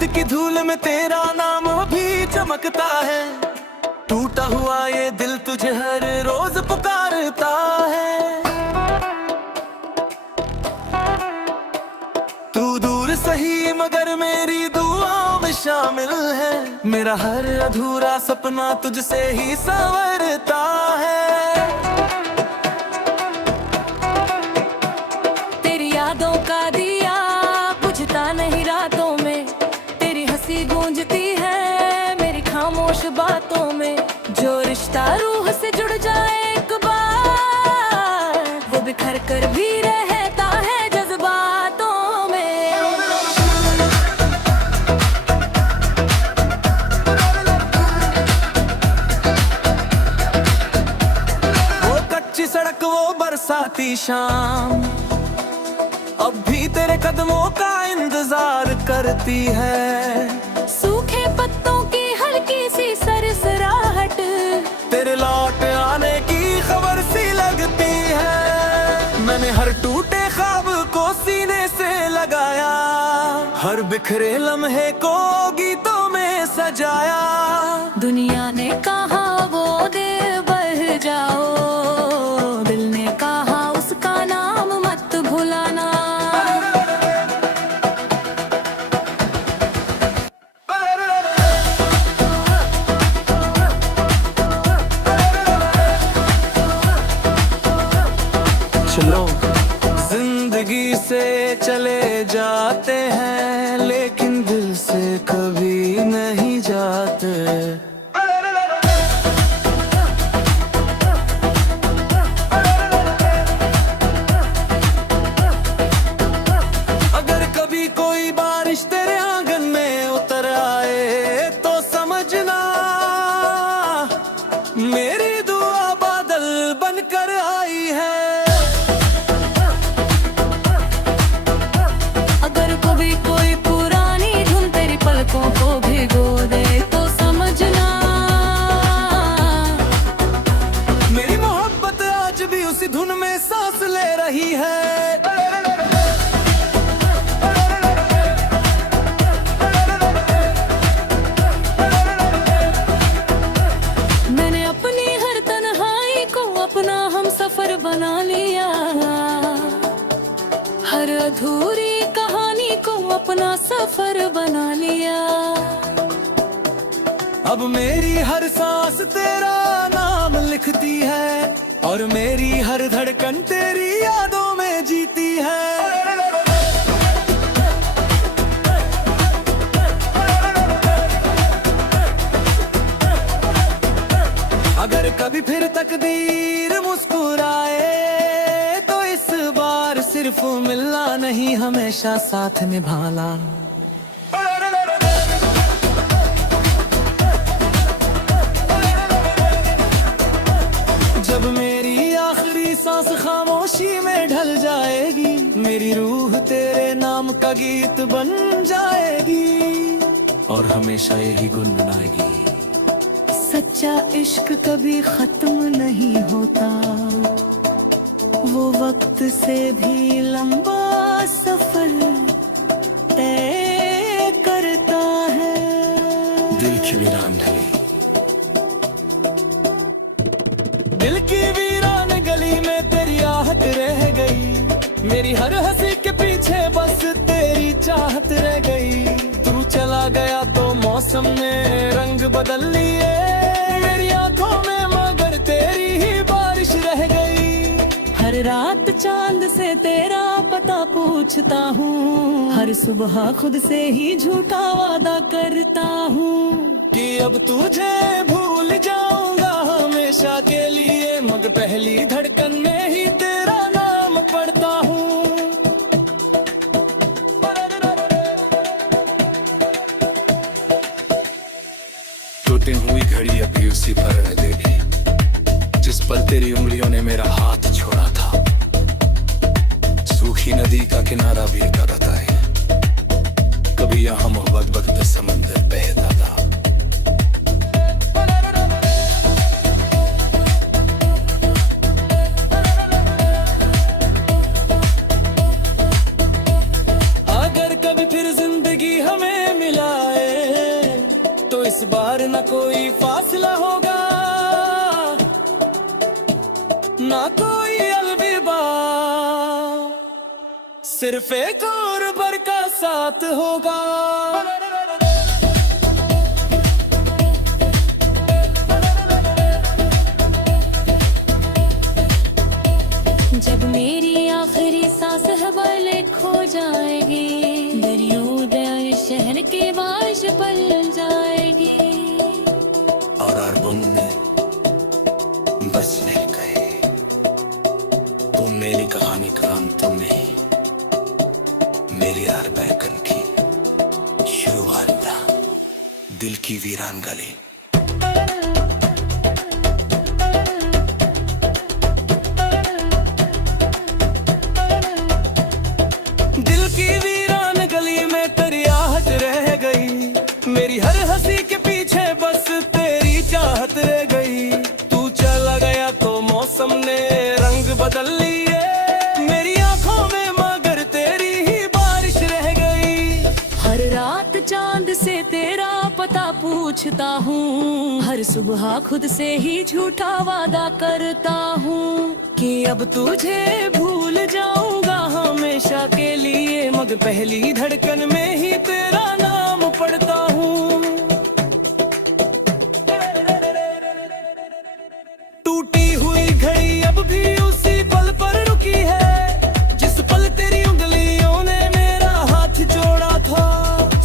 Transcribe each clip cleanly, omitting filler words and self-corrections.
रेत की धूल में तेरा नाम भी चमकता है। टूटा हुआ ये दिल तुझे हर रोज पुकारता है। तू दूर सही मगर मेरी दुआओं में शामिल है। मेरा हर अधूरा सपना तुझसे ही संवरता है। तेरी यादों का दिया बुझता नहीं रातों में। तेरी हंसी गूंजती है मेरी खामोश बातों में। जो रिश्ता रूह से जुड़ जाए एक बार, वो बिखर कर भी रहता है जज्बातों में। वो कच्ची सड़क वो बरसाती शाम अब भी तेरे कदमों का इंतजार करती है। सूखे पत्तों की हल्की सी सरसराहट तेरे लौट आने की खबर सी लगती है। मैंने हर टूटे ख्वाब को सीने से लगाया, हर बिखरे लम्हे को गीतों में सजाया। दुनिया ने कहा वो दिल बह जाओ, दिल ने कहा उसका नाम मत भुलाना। चलो जिंदगी से चले जाते हैं, लेकिन दिल से कभी नहीं जाते। अगर कभी कोई बारिश तेरे आंगन में उतर आए तो समझना मेरी दुआ बादल बनकर आई है। अगर कभी कोई पुरानी धुन तेरी पलकों को भिगो दे तो समझना मेरी मोहब्बत आज भी उसी धुन में सांस ले रही है। मैंने अपनी हर तन्हाई को अपना हम सफर बना लिया, हर अधूरी कहानी को अपना सफर बना लिया। अब मेरी हर सांस तेरा नाम लिखती है, और मेरी हर धड़कन तेरी यादों में जीती है। अगर कभी फिर तकदीर मुस्कुराए तो इस बार सिर्फ मिलना नहीं, हमेशा साथ निभाना। जब मेरी आखिरी सांस खामोशी में ढल जाएगी, मेरी रूह तेरे नाम का गीत बन जाएगी, और हमेशा यही गुनगुनाएगी। सच्चा इश्क कभी खत्म नहीं होता, वो वक्त से भी लंबा सफर तय करता है। दिल की वीरान ढली, दिल की वीरान गली में तेरी आहट रह गई। मेरी हर हंसी के पीछे बस तेरी चाहत रह गई। तू चला गया तो मौसम ने रंग बदल लिए, मेरी आंखों में मगर तेरी ही बारिश रह गई। हर रात चांद से तेरा पता पूछता हूँ, हर सुबह खुद से ही झूठा वादा करता हूँ कि अब तुझे भूल जाऊंगा हमेशा के लिए, मगर पहली धड़कन में ही तेरा नाम पढ़ता हूँ। टूटी हुई घड़ी अभी उसी पर रह देगी, जिस पल तेरी उंगलियों ने मेरा हाथ छोड़ा था। सूखी नदी का किनारा भी करता है, कभी यहाँ मोहब्बत बदले समंदर बहता था। अगर कभी फिर जिंदगी हमें मिला फासला होगा, ना कोई अलविदा, सिर्फ एक और बर का साथ होगा। जब मेरी आखिरी सांस हवाले खो जाएगी, दरियोदय शहर के बाश पल जाएगी, और अरबों में बसने गए तो मेरी कहानी का अंत नहीं, मेरी हर बैकन की शुरुआत था, दिल की वीरान गली। दिल की वीरान गली में तेरी आहट रह गई, मेरी हर हंसी के पीछे बस तेरी चाहत रह गई। तू चला गया तो मौसम ने रंग बदल लिए, मेरी आंखों में मगर तेरी ही बारिश रह गई। हर रात चांद से तेरा पता पूछता हूँ, हर सुबह खुद से ही झूठा वादा करता हूँ कि अब तुझे भूल जाऊंगा हमेशा के लिए, मगर पहली धड़कन में ही तेरा नाम पढ़ता हूँ। टूटी हुई घड़ी अब भी उसी पल पर रुकी है, जिस पल तेरी उंगलियों ने मेरा हाथ जोड़ा था।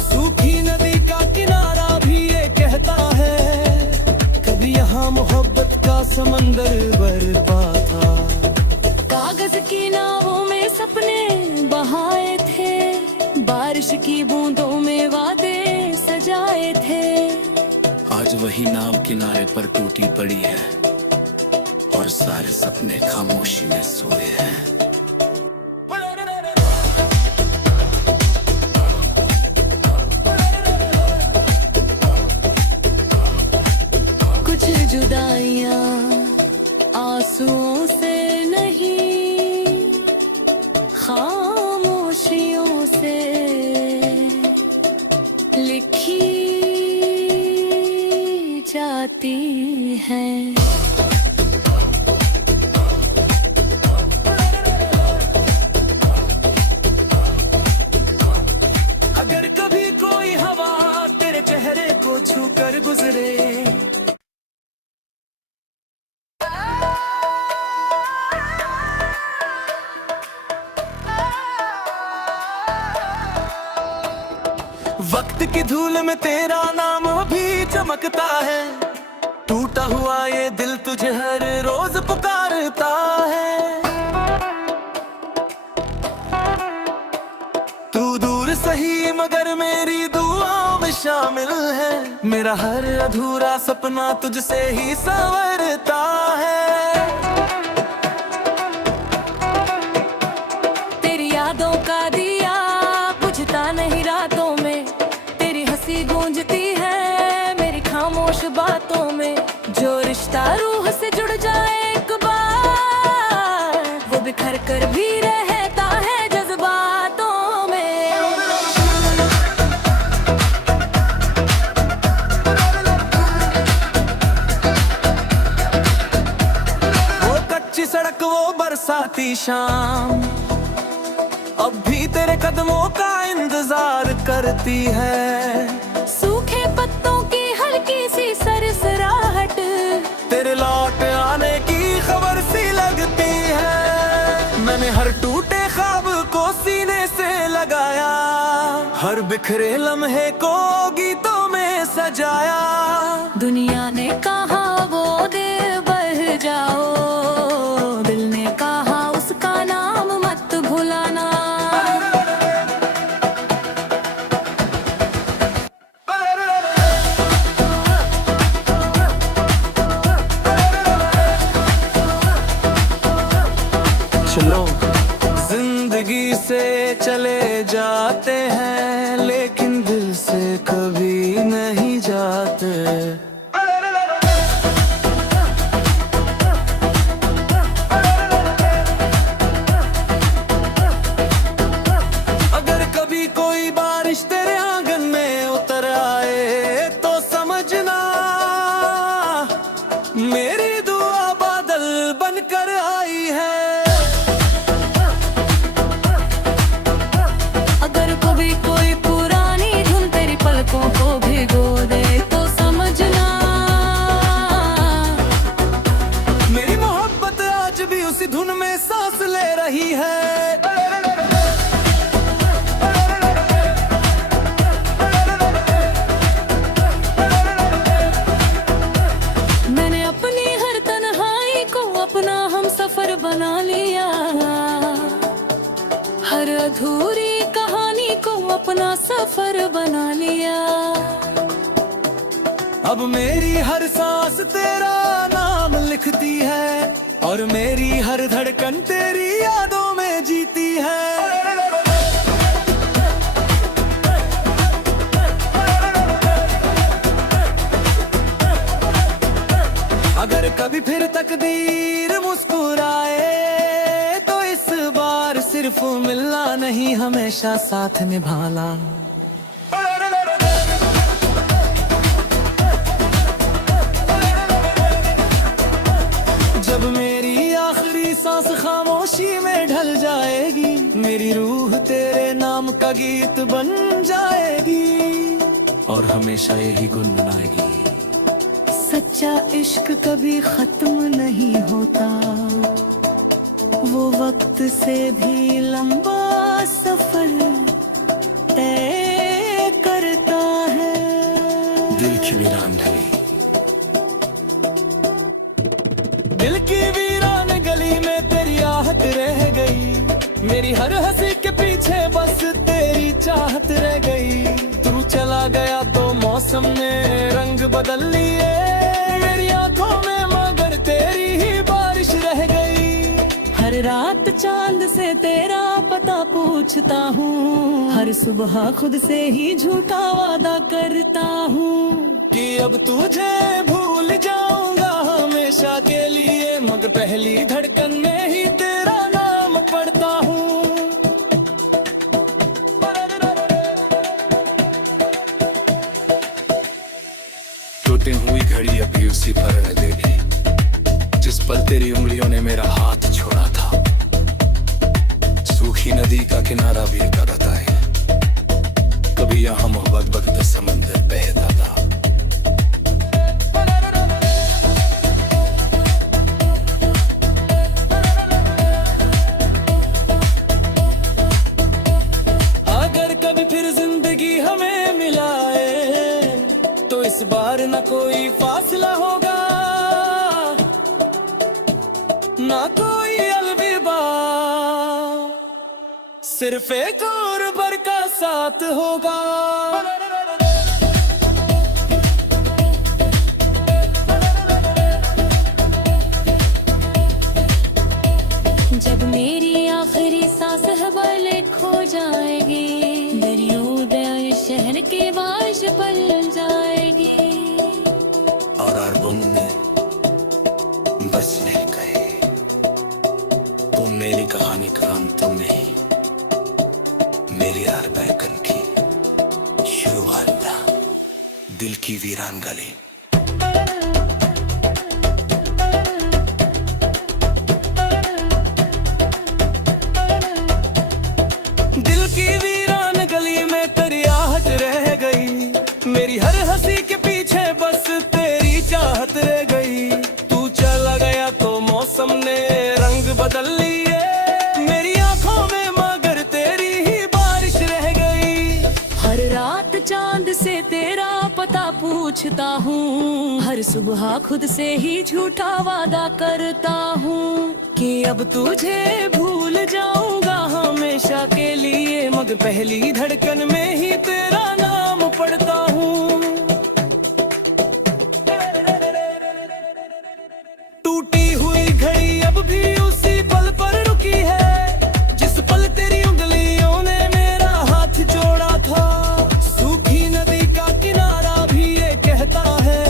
सूखी नदी का किनारा भी ये कहता है, कभी यहाँ मोहब्बत का समंदर बरपा था। कागज की नावों में सपने बहाए थे, बारिश की बूंदों में वादे सजाए थे। आज वही नाव किनारे पर टूटी पड़ी है, और सारे सपने खामोशी में सोए हैं। कुछ जुदाइयां आंसुओं से नहीं, खामोशियों से लिखी जाती हैं। अगर कभी कोई हवा तेरे चेहरे को छू कर गुजरे, वक्त की धूल में तेरा नाम भी चमकता है। टूटा हुआ ये दिल तुझे हर रोज पुकारता है। तू दूर सही मगर मेरी दुआओं में शामिल है, मेरा हर अधूरा सपना तुझसे ही संवरता है। तेरी यादों का दिया बुझता नहीं रातों में, तेरी हंसी गूंजती है मेरी खामोश बातों में। जो रिश्ता रूह से जुड़ जाए एक बार, वो बिखर कर भी रहता है जज्बातों में। वो कच्ची सड़क, वो बरसाती शाम, अब भी तेरे कदमों का इंतजार करती है। सूखे पत्तों की हल्की सी सरसराहट, तेरे लौट आने की खबर सी लगती है। मैंने हर टूटे ख्वाब को सीने से लगाया, हर बिखरे लम्हे को गीतों में सजाया। दुनिया ने कहा वो दिल बह जाओ, दिल ने कहा उसका नाम मत भुलाना। चलो जिंदगी से चले जाते हैं, लेकिन दिल से कभी नहीं जाते। अगर कभी कोई बारिश तेरे आंगन में उतर आए तो समझना मेरी दुआ बादल बनकर आई है। अगर कभी कोई पुरानी धुन तेरी पलकों को भिगो दे तो समझना मेरी मोहब्बत आज भी उसी धुन में सांस ले रही है। मैंने अपनी हर तन्हाई को अपना हम सफर बना लिया, हर अधूरी कहानी को अपना सफर बना लिया। अब मेरी हर सांस तेरा नाम लिखती है और मेरी हर धड़कन तेरी यादों में जीती है। अगर कभी फिर तकदीर मुस्कुराए तो इस बार सिर्फ मिलना नहीं हमेशा साथ निभाना। जब मेरी आखिरी सांस खामोशी में ढल जाएगी, मेरी रूह तेरे नाम का गीत बन जाएगी और हमेशा यही गुनगुनाएगी। सच्चा इश्क कभी खत्म नहीं होता, वो वक्त से भी लंबा सफर तय करता है। दिल की वीरान गली, दिल की वीरान गली में तेरी आहट रह गई। मेरी हर हंसी के पीछे बस तेरी चाहत रह गई। तू चला गया तो मौसम ने रंग बदल लिए, मेरी आंखों में मगर तेरी ही बारिश रह गई। हर रात चांद से तेरा पता पूछता हूँ, हर सुबह खुद से ही झूठा वादा करता हूँ कि अब तुझे भूल जाऊंगा हमेशा के लिए, मगर पहली धड़कन में ही तेरा नाम पढ़ता हूँ। टूटी हुई घड़ी अभी उसी पर लगेगी जिस पल तेरी उंगलियों ने मेरा हाथ छोड़ा था। सूखी नदी का किनारा भी करता है, कभी यहाँ मोहब्बत बदल समंदर बहता था। अगर कभी फिर जिंदगी हमें मिलाए तो इस बार न कोई फासला होगा, ना कोई अलविदा, सिर्फ एक और बार का साथ होगा। जब मेरी आखिरी सांस हवा ले खो जाएगी, मेरी उदय शहर के बारिश बन जाएगी। और अरबों में बसने गए, तुम मेरी कहानी का अंत नहीं, मेरी हर बहकन की शुरुआत था। दिल की वीरान गली। दिल की वीरान गली में तेरी आहट रह गई, मेरी हर हंसी के पीछे बस तेरी चाहत रह गई। तू चला गया तो मौसम ने रंग बदल लिए, मेरी आंखों में मगर तेरी ही बारिश रह गई। हर रात चांद से तेरा पता पूछता हूँ, हर सुबह खुद से ही झूठा वादा करता हूँ कि अब तुझे भूल जाऊंगा हमेशा के लिए, मगर पहली धड़कन में ही तेरा नाम पढ़ता हूँ। टूटी हुई घड़ी अब भी उसी पल पर रुकी है, जिस पल तेरी उंगलियों ने मेरा हाथ जोड़ा था। सूखी नदी का किनारा भी ये कहता है,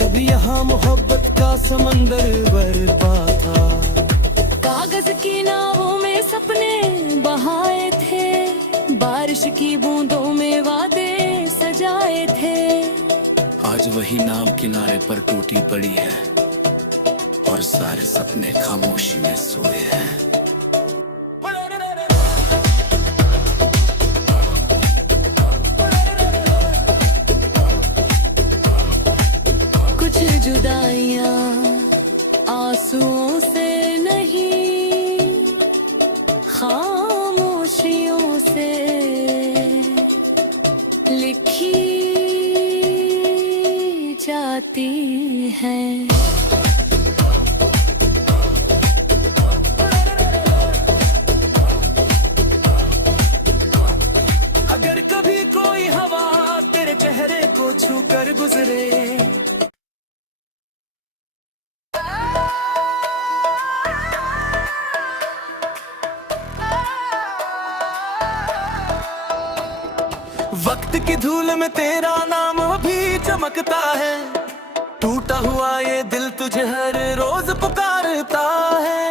कभी यहाँ मोहब्बत का समंदर बरपा था। कागज की नावों में सपने बहाए थे, बारिश की बूंदों में वादे सजाए थे। आज आज वही नाव किनारे पर टूटी पड़ी है और सारे सपने खामोशी में सोए हैं। कुछ जुदाइयां आंसुओं से नहीं, खामोशियों से लिखी जाती हैं। अगर कभी कोई हवा तेरे चेहरे को छू कर गुजरे, वक्त की धूल में तेरा नाम अभी चमकता है। टूटा हुआ ये दिल तुझे हर रोज पुकारता है।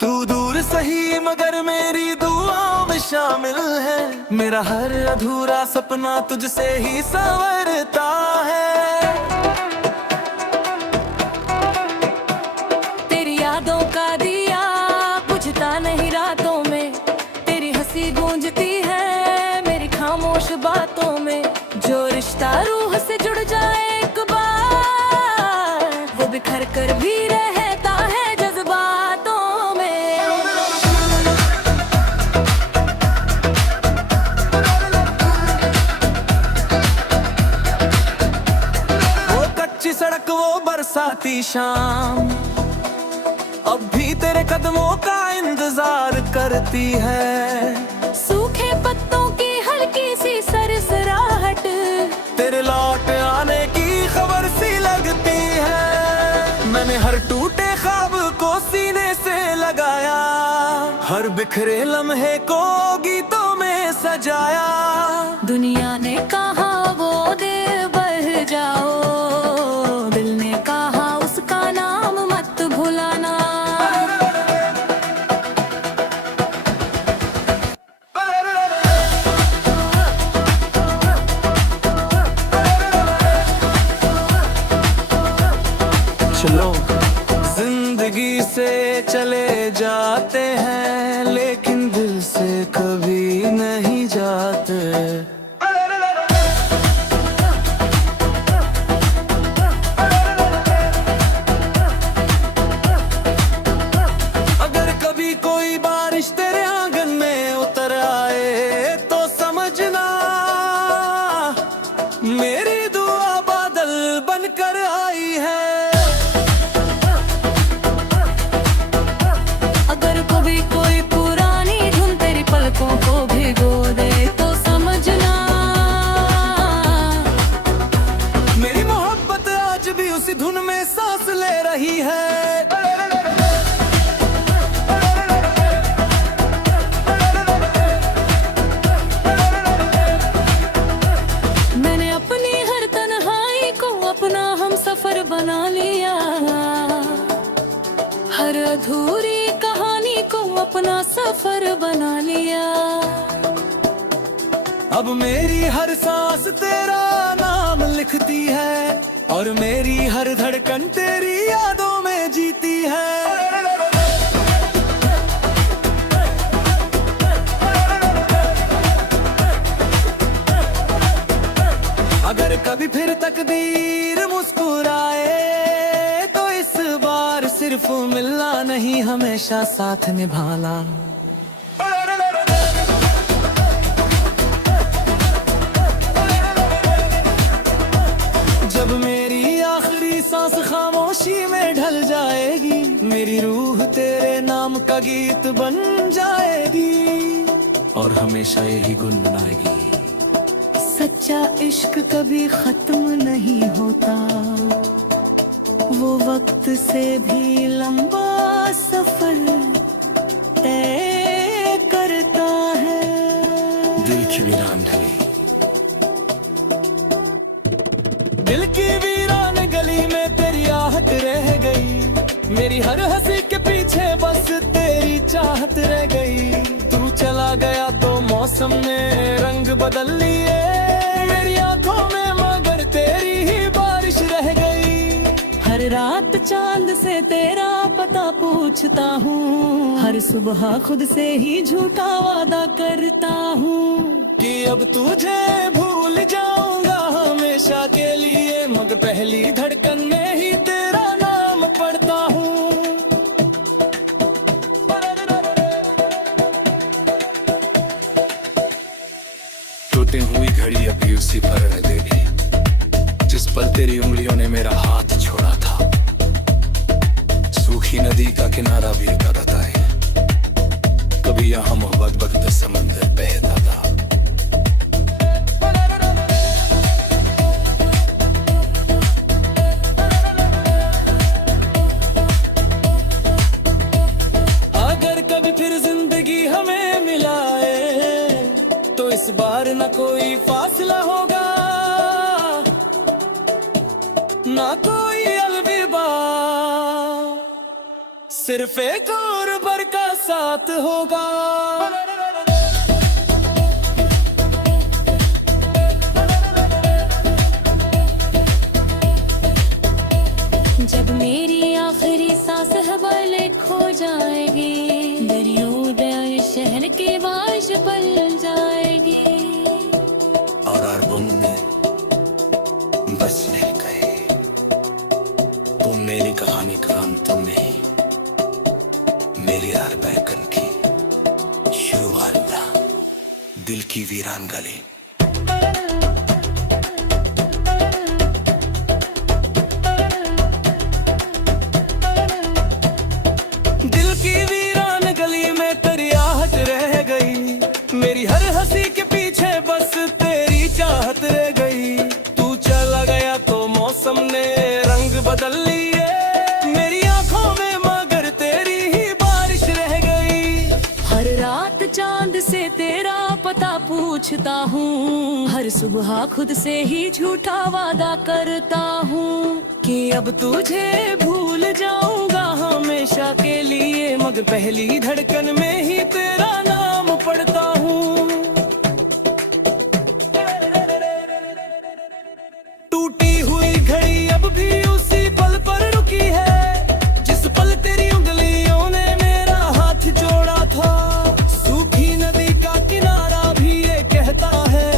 तू दूर सही मगर मेरी दुआओं में शामिल है। मेरा हर अधूरा सपना तुझसे ही संवरता है। तेरी यादों का दिया बुझता नहीं रातों में, तेरी हंसी गूंजती है मेरी खामोश बातों में। जो रिश्ता रूह से जुड़ जाए एक बार, वो बिखर कर भी रहता है जज्बातों में। वो कच्ची सड़क, वो बरसाती शाम, अब भी तेरे कदमों का इंतजार करती है। सूखे पत्तों की हल्की सी सरसराहट तेरे लौट आने की खबर सी लगती है। मैंने हर टूटे ख्वाब को सीने से लगाया, हर बिखरे लम्हे को गीतों में सजाया। दुनिया ने कहा वो दिल बह जाओ, दिल ने कहा उसका नाम मत भुलाना। चलो जिंदगी से चले जाते हैं, लेकिन दिल से कभी नहीं जाते। अगर कभी कोई बारिश तेरे आंगन में उतर आए तो समझना मेरी दुआ बादल बनकर आई है। अगर कभी कोई पुरानी धुन तेरी पलकों को भिगो दे तो समझना मेरी मोहब्बत आज भी उसी धुन में सांस ले रही है। मैंने अपनी हर तन्हाई को अपना हम सफर बना लिया, हर अधूरी कहानी को अपना सफर बना लिया। अब मेरी हर सांस तेरा नाम लिखती है और मेरी हर धड़कन तेरी यादों में जीती है। अगर कभी फिर तकदीर मुस्कुराए तो इस बार सिर्फ मिलना नहीं, हमेशा साथ निभाना। जब मेरी आखिरी सांस खामोशी में ढल जाएगी, मेरी रूह तेरे नाम का गीत बन जाएगी और हमेशा यही गुनगुनाएगी। सच्चा इश्क कभी खत्म नहीं होता, वो वक्त से भी लंबा सफर तय करता है। दिल की वीरान ढली, दिल की वीरान गली में तेरी आहट रह गई। मेरी हर हंसी के पीछे बस तेरी चाहत रह गई। तू चला गया तो मौसम मौसम ने रंग बदल लिए। मेरी आंखों में मगर तेरी ही बारिश रह गई। हर रात चांद से तेरा पता पूछता हूँ, हर सुबह खुद से ही झूठा वादा करता हूँ कि अब तुझे भूल जाऊंगा हमेशा के लिए, मगर पहली धड़कन में ही तेरा नाम पढ़ता हूँ। टूटी हुई घड़ी अभी उसी पर रह देगी, जिस पल तेरी उंगलियों ने मेरा हाथ छोड़ा था। सूखी नदी का किनारा भी करता है, कभी यहाँ मोहब्बत बगता समंदर बहता था। अगर कभी फिर जिंदगी हमें मिलाए तो इस बार न कोई फासला होगा, ना कोई अलविदा, सिर्फ एक और बार का साथ होगा। जब मेरी आखिरी सांस हवाले खो जाएगी, दरियोदय शहर के बारिश बन जाएगी। और अरबों में बसने गए तुम मेरी कहानी का अंत नहीं, मेरी हर बहकन की शुरुआत, दिल की वीरान गली। दिल की वीरान गली में तेरी आहट रह गई। मेरी हर हंसी के पीछे बस तेरी चाहत रह गई। तू चला गया तो मौसम ने रंग बदल लिए। मेरी आंखों में मगर तेरी ही बारिश रह गई। हर रात चांद से तेरा पता पूछता हूँ, हर सुबह खुद से ही झूठा वादा करता हूँ कि अब तुझे भूल जाऊंगा हमेशा के लिए, मगर पहली धड़कन में ही तेरा नाम पढ़ता हूँ। टूटी हुई घड़ी अब भी उसी पल पर रुकी है, जिस पल तेरी उंगलियों ने मेरा हाथ जोड़ा था। सूखी नदी का किनारा भी ये कहता है,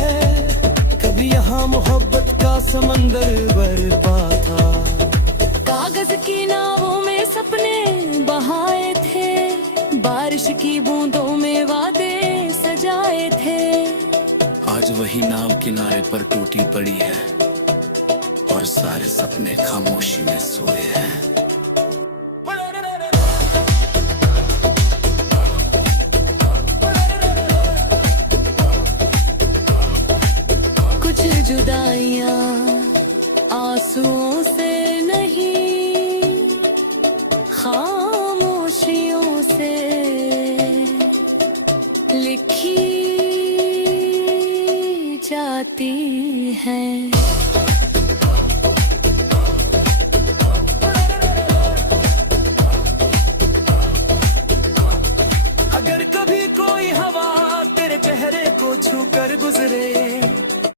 कभी यहाँ मोहब्बत का समंदर बरपा था। कागज की नावों में सपने बहाए थे, बारिश की बूंदों में वादे सजाए थे। आज वही नाव किनारे पर टूटी पड़ी है और सारे सपने खामोशी में सोए हैं। कुछ जुदाइयां आंसुओं से नहीं, खामोशियों से लिखी जाती हैं।